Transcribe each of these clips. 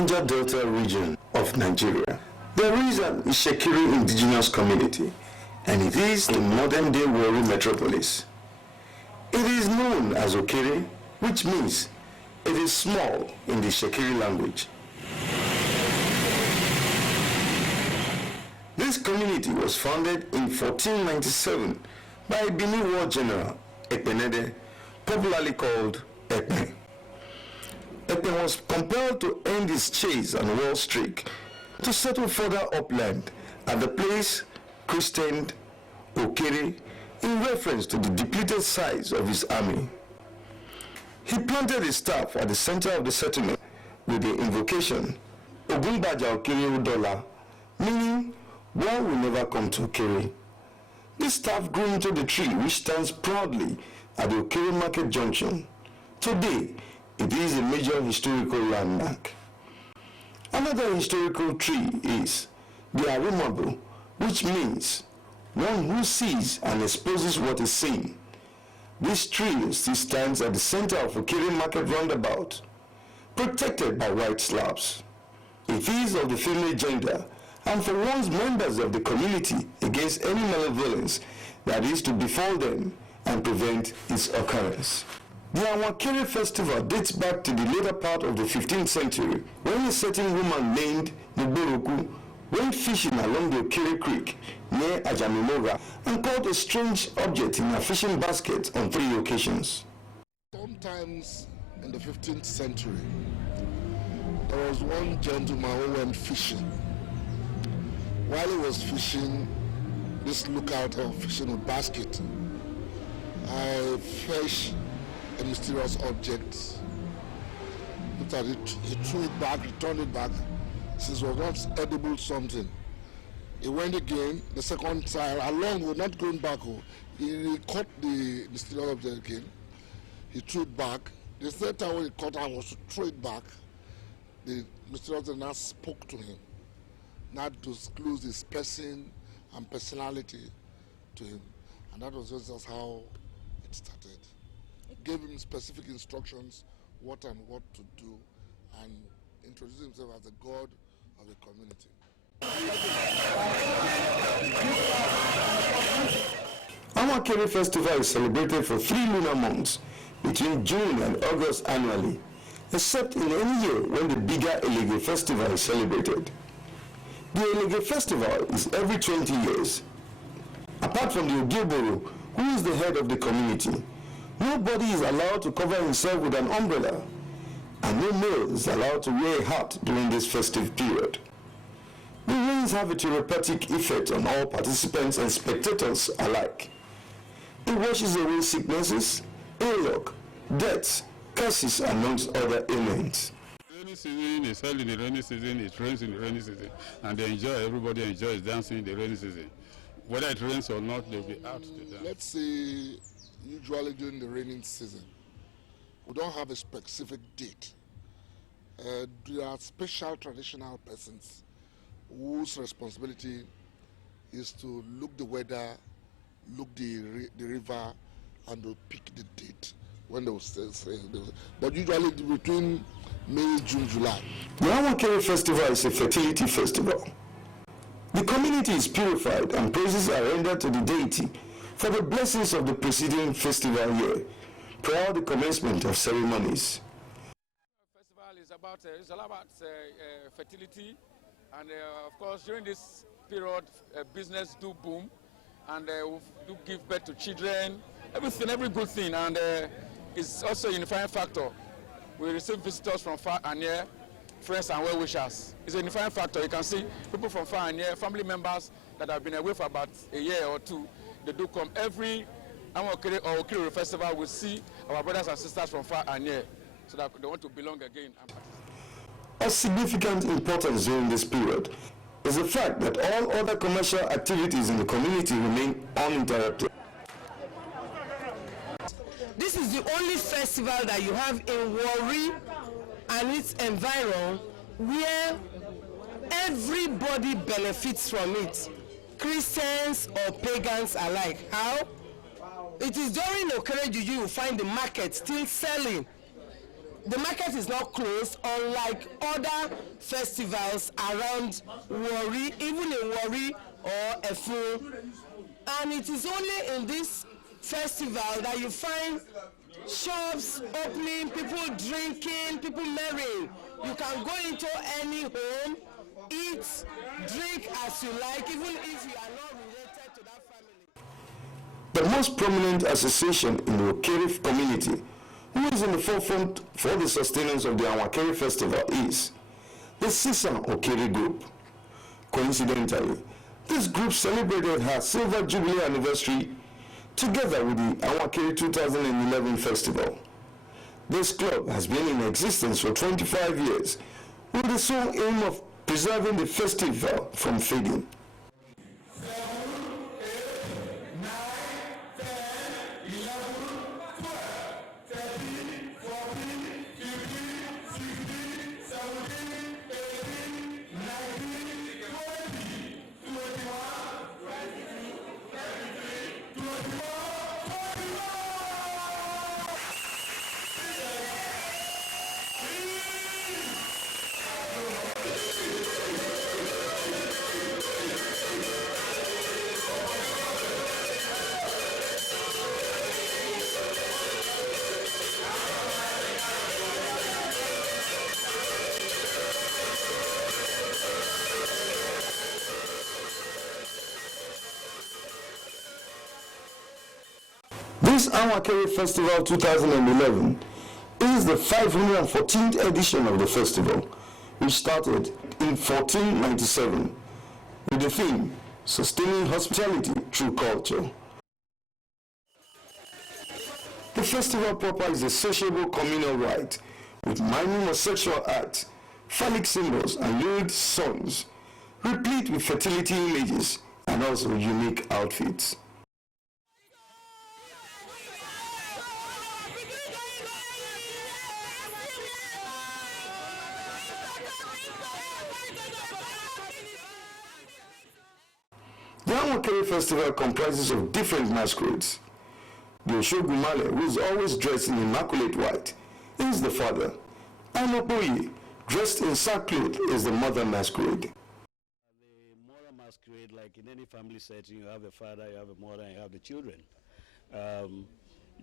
Niger Delta region of Nigeria, there is an Itsekiri indigenous community, and it is the modern-day Warri metropolis. It is known as Okere, which means it is small in the Itsekiri language. This community was founded in 1497 by Benin War General Ekpenede, popularly called Ekpe. Ekpe was compelled to end his chase and war streak to settle further upland at the place christened Okere in reference to the depleted size of his army. He planted his staff at the center of the settlement with the invocation Ogumbaja Okere Udola, meaning war will never come to Okere. This staff grew into the tree which stands proudly at the Okere Market Junction. Today, it is a major historical landmark. Another historical tree is the Arumabo, which means one who sees and exposes what is seen. This tree still stands at the center of Okere Market roundabout, protected by white slabs. It is of the female gender and for one's members of the community against any malevolence that is to befall them and prevent its occurrence. The Awankere festival dates back to the later part of the 15th century when a certain woman named Nuboroku went fishing along the Okere Creek near Ajamimora and caught a strange object in her fishing basket on 3 occasions. Sometimes in the 15th century, there was one gentleman who went fishing. While he was fishing, this lookout of fishing with basket, I fished a mysterious object. Looked at it, he threw it back, returned it back. Since it was not edible something. He went again, the second time, along with not going back, he caught the mysterious object again. He threw it back. The third time when he caught her was to throw it back. The mysterious object now spoke to him, not to disclose his person and personality to him. And that was just how it started. It gave him specific instructions, what and what to do, and introduced himself as the god of the community. Awankere festival is celebrated for 3 lunar months between June and August annually, except in any year when the bigger Elege festival is celebrated. The Elege festival is every 20 years. Apart from the Ogioboro, who is the head of the community, nobody is allowed to cover himself with an umbrella, and no male is allowed to wear a hat during this festive period. The rains have a therapeutic effect on all participants and spectators alike. It washes away sicknesses, ill luck, deaths, curses, amongst other ailments. Rainy season is held in the rainy season, it rains in the rainy season, and they enjoy, everybody enjoys dancing in the rainy season. Whether it rains or not, they'll be out to dance. Let's say, usually during the raining season, we don't have a specific date. There are special traditional persons whose responsibility is to look the weather, look the river, and to pick the date when they will say. But usually between May, June, July. The Awankere festival is a fertility festival. The community is purified and praises are rendered to the deity for the blessings of the preceding festival year, prior to the commencement of ceremonies. It's all about fertility, and of course during this period business do boom, and we do give birth to children, every good thing, and it's also a unifying factor. We receive visitors from far and near, friends and well-wishers. It's a unifying factor. You can see people from far and near, family members that have been away for about a year or two, they do come every Awankere or Okere festival. We see our brothers and sisters from far and near, so that they want to belong again and participate. Of significant importance during this period is the fact that all other commercial activities in the community remain uninterrupted. This is the only festival that you have in Warri and its environment where everybody benefits from it, Christians or pagans alike. How? It is during Okere Juju you find the market still selling the market is not closed, unlike other festivals around Warri, even in Warri or Efun. And it is only in this festival that you find shops opening, people drinking, people marrying. You can go into any home, eat, drink as you like, even if you are not related to that family. The most prominent association in the Okere community, who is in the forefront for the sustenance of the Awankere festival, is the Sisan Okere group. Coincidentally, this group celebrated her Silver Jubilee anniversary together with the Awankere 2011 festival. This club has been in existence for 25 years with the sole aim of preserving the festival from fading. This Awankere Festival 2011 is the 514th edition of the festival, which started in 1497 with the theme, Sustaining Hospitality Through Culture. The festival proper is a sociable communal rite with miming of sexual acts, phallic symbols and lurid songs, replete with fertility images and also unique outfits. The Awankere festival comprises of different masquerades. The Osho'gumale, who is always dressed in immaculate white, is the father, and Okpoye, dressed in sackcloth, is the mother masquerade. The mother masquerade, like in any family setting, you have a father, you have a mother, and you have the children.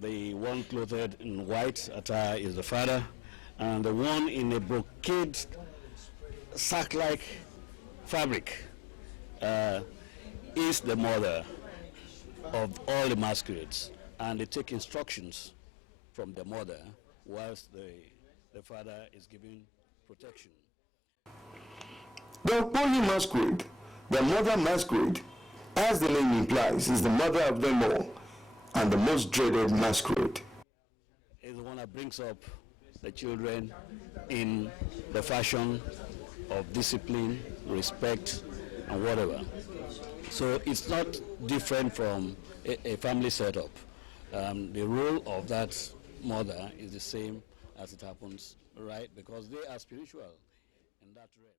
The one clothed in white attire is the father, and the one in a brocade sack-like fabric is the mother of all the masquerades, and they take instructions from the mother whilst the father is giving protection. The Okpoye masquerade, the mother masquerade, as the name implies, is the mother of them all and the most dreaded masquerade. It's the one that brings up the children in the fashion of discipline, respect, and whatever. So it's not different from a family setup. The role of that mother is the same as it happens, right? Because they are spiritual in that way.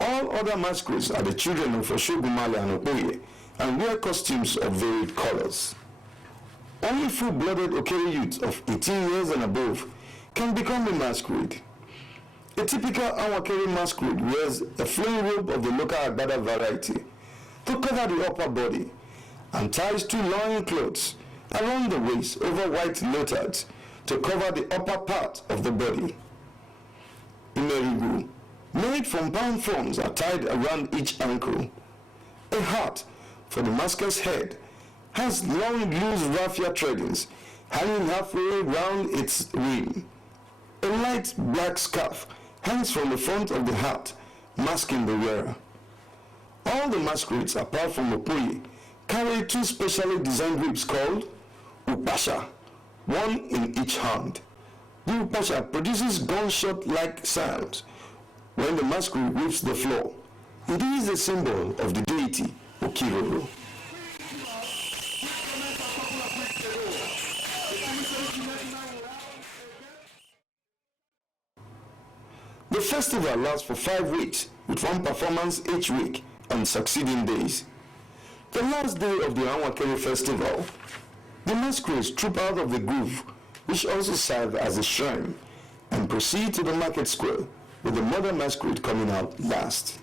All other masquerades are the children of Osho'gumale and Okpoye and wear costumes of varied colors. Only full-blooded Okere youths of 18 years and above can become a masquerade. A typical Awankere masquerade wears a flowing robe of the local Agbada variety to cover the upper body and ties two loin clothes around the waist over white leotards to cover the upper part of the body. Imerigu, made from palm fronds, are tied around each ankle. A hat for the masker's head has long loose raffia threadings hanging halfway round its rim. A light black scarf hangs from the front of the hat, masking the wearer. All the masquerades, apart from Okpoye, carry two specially designed whips called Upasha, one in each hand. The Upasha produces gunshot-like sounds when the masquerade whips the floor. It is a symbol of the deity Okiroro. The festival lasts for 5 weeks, with one performance each week on succeeding days. The last day of the Awankere festival, the masquerades troop out of the groove which also serve as a shrine, and proceed to the market square, with the mother masquerade coming out last.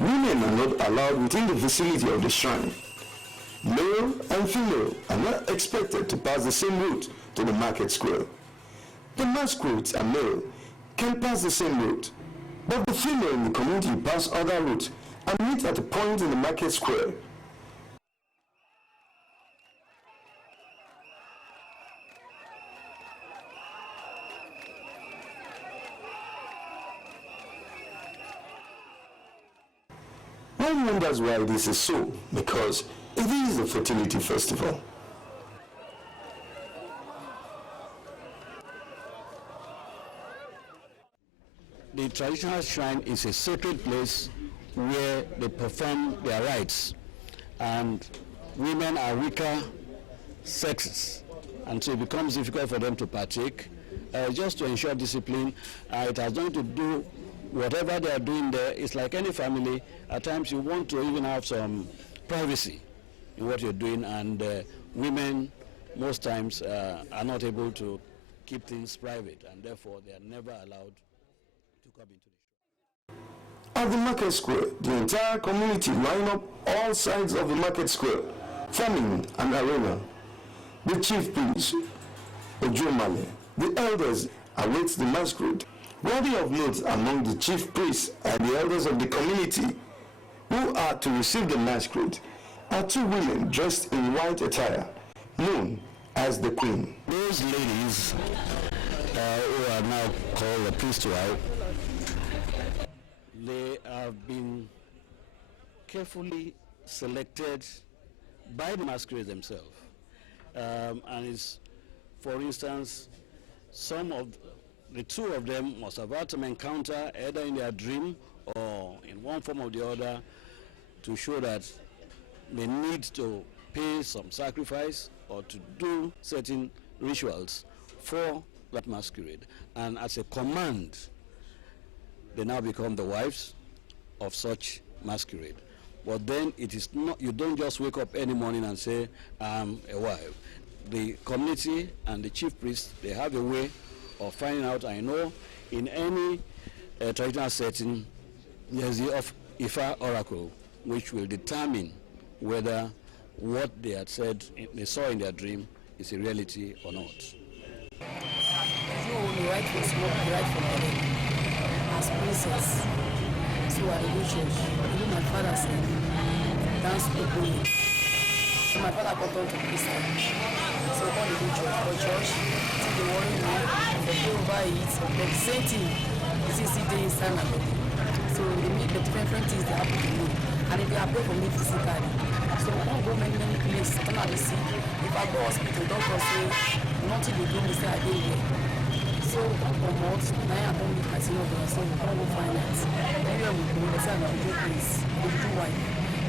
Women are not allowed within the vicinity of the shrine. Male and female are not expected to pass the same route to the market square. The masquerades and male can pass the same route, but the female in the community pass other routes and meet at a point in the market square. One wonders why this is so, because it is a fertility festival. The traditional shrine is a sacred place where they perform their rites, and women are weaker sexes, and so it becomes difficult for them to partake. Just to ensure discipline, it has nothing to do whatever they are doing there. It's like any family. At times you want to even have some privacy in what you're doing, and women most times are not able to keep things private, and therefore they are never allowed to come into the show. At the market square, the entire community line up all sides of the market square, forming an arena. The chief priest, Osho'gumale, the elders await the masquerade. Worthy of note among the chief priests and the elders of the community who are to receive the masquerade are two women dressed in white attire, known as the queen. Those ladies who are now called the priesthood, they have been carefully selected by the masquerades themselves. And it's, for instance, the two of them must have had some encounter either in their dream or in one form or the other to show that they need to pay some sacrifice or to do certain rituals for that masquerade. And as a command, they now become the wives of such masquerade. But then it is not, you don't just wake up any morning and say, I'm a wife. The community and the chief priest, they have a way of finding out. I know in any traditional setting, there's the Ifa oracle, which will determine whether what they had said, they saw in their dream, is a reality or not. You only right for smoke, right for money. As princess, so I go church. Even my father said, dance Okpoye. So my father got on to Christian. So I go church. For church, till they worry me, they go over it. But the same thing, this is the inside my body. So they make the different things that happen to me. And if they are for me physically. So I won't go many places. I don't see. If I go hospital, doctor say, nothing they do me say I didn't get. So I come out, now I don't meet my senior brother, so I don't go finance. Anywhere we go, they say I'm going to do place, I'm going to do wife.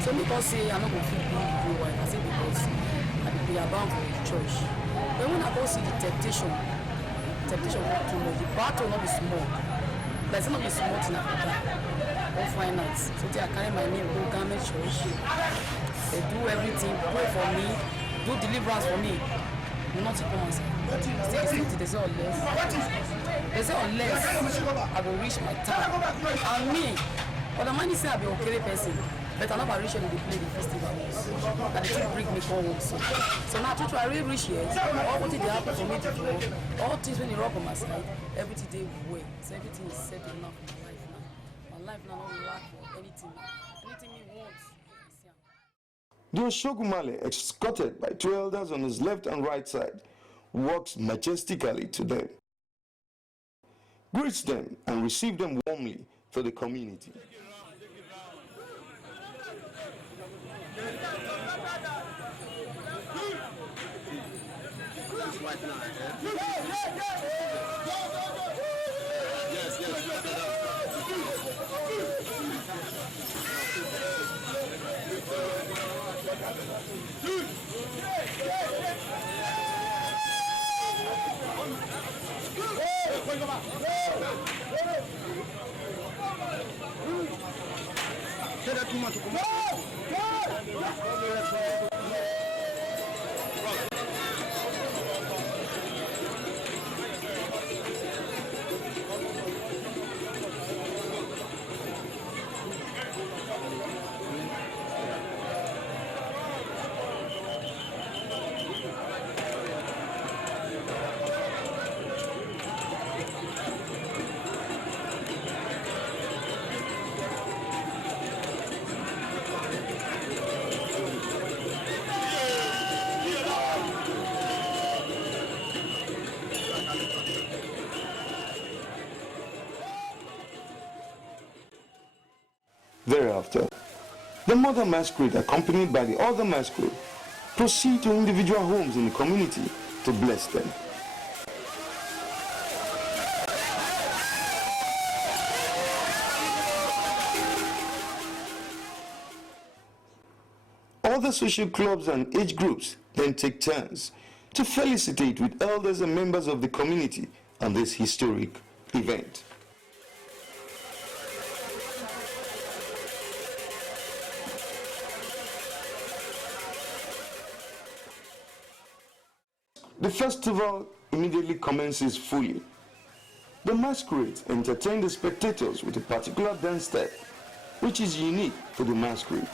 So because say I'm not going to feel good to do wife, I say because we are bound for the church. But when I go see the temptation not too much, the battle not be small. Like it's not be small in Africa, or finance. So they are carrying my name, go garment church. They do everything, pray for me, do deliverance for me. Not to come and say, they say unless I will reach my time. And me, but the man say I be an Okere person, but I'm not reaching the play the festivals. That they should bring me forward. So now to I really reach here, all what did they happen for me to do, all things when you rock on my side, everything they wait. So everything is set enough for my life now. My life now don't lack for anything. Anything he wants. The Osho'gumale, escorted by two elders on his left and right side, walks majestically to them, greets them, and receives them warmly to the community. Thereafter, the mother masquerade, accompanied by the other masquerade, proceed to individual homes in the community to bless them. Other social clubs and age groups then take turns to felicitate with elders and members of the community on this historic event. The festival immediately commences fully. The masquerades entertain the spectators with a particular dance step, which is unique to the masquerade.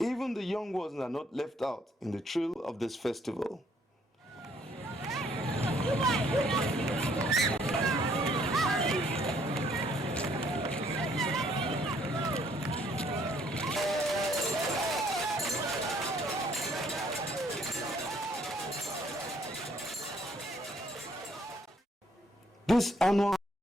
Even the young ones are not left out in the thrill of this festival. This annual